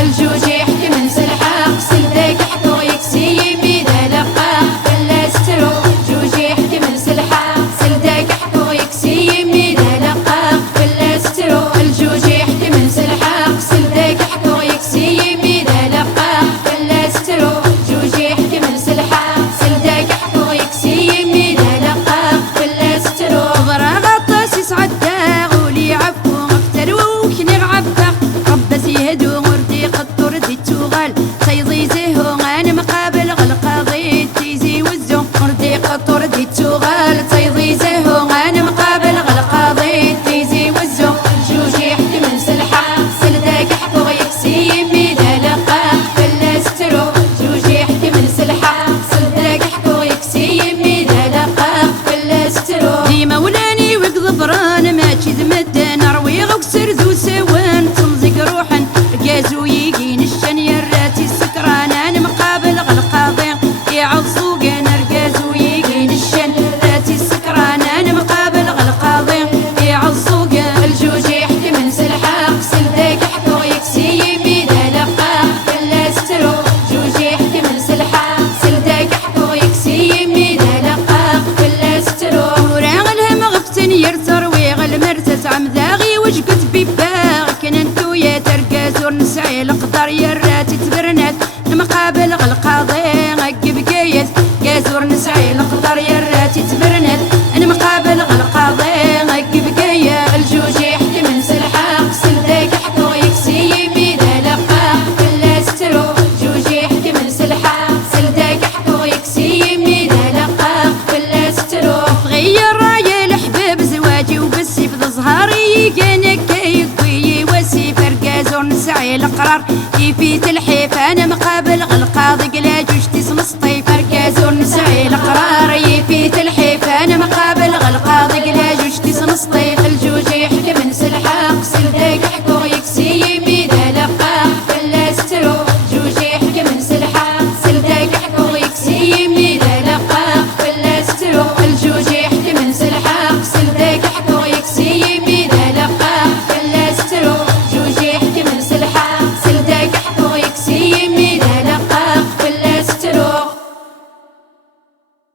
الجوج يحكي من سلحاق سلداك حكو يكسي يميدا لقاق فلا سترو الجوج يحكي من سلحاق سلداك حكو يكسي يميدا لقاق فلا سترو الجوج يحكي من سلحاق سلداك حكو يكسي يميدا لقاق فلا سترو الجوج يحكي من سلحاق سلداك حكو يكسي يميدا لقاق فلا سترو ضرا غطاس يسعد داغولي عفو مقتل وكني عباق ربس يهدو مردي قطر دي توغال سيضي زهو غان مقابل غالقاضي تيزي وزو مردي قطر دي توغال سيضي زهو غان مقابل غالقاضي تيزي وزو الجوج يحكي من سلحاق سلداك حكو يكسي يميدا لقاق فلا سترو الجوج يحكي من سلحاق سلداك حكو يكسي يميدا لقاق فلا سترو دي مولاني وقض بران ماشي ذمدن اروي غكسر ذو سوان تمزق روحا رقازو يجين الشن يراتي السكران انا مقابل غالقاضي يعض سوقا رقازو يجين الشن راتي السكران انا مقابل غالقاضي يعض سوقا الجوج يحكي من سلحاق سلداك حكو يكسي يميدا لقاق فلا سترو الجوج يحكي من سلحاق سلداك حكو يكسي يميدا لقاق فلا سترو ورا الهم غفتن يرتر ويغل مرتز عمذاغي وجقت بباغ كان انتو يا ترقازور نسعي القدر يراتي تبرنات المقابل غالقاضي غقب قايد قازور نسعي القدر يراتي تبرنات المقابل غالقاضي غقب قايد الجوج يحكي من سلحاق سلداك حكو يكسي يميدا لقاق فلا سترو الجوج يحكي من سلحاق سلداك حكو يكسي يميدا لقاق فلا سترو غير راي الحباب زواجي وبالسيف ذا زهاري كان كايد طوي وسيف رقازور نسعي القرار كيفيت الحيف انا مقابل غالقاضي قلا جوج تسمس طيف رقازور نسعي القرار